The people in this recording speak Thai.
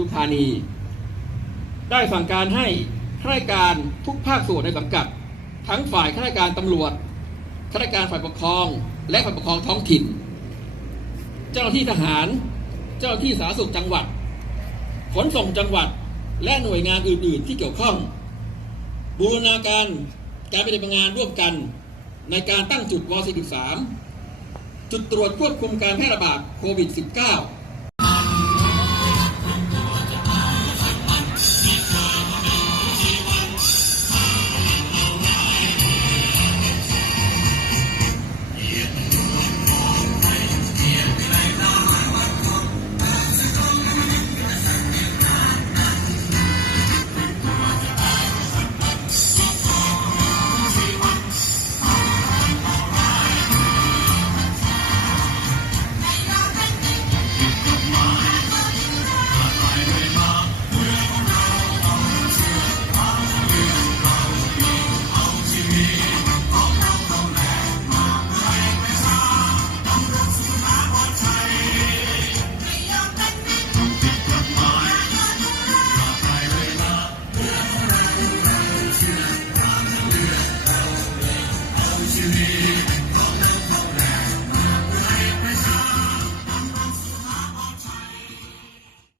ทุธานี ได้สั่งการให้ข้าราชการทุกภาคส่วนในสังกัด ทั้งฝ่ายข้าราชการตำรวจข้าราชการฝ่ายปกครอง และฝ่ายปกครองท้องถิ่น เจ้าหน้าที่ทหาร เจ้าหน้าที่สาธารณสุขจังหวัด ขนส่งจังหวัดและหน่วยงานอื่น ๆ ที่เกี่ยวข้อง บูรณาการการปฏิบัติงานร่วมกันในการตั้งจุดว .43 จุดตรวจควบคุมการแพร่ระบาดโควิด -19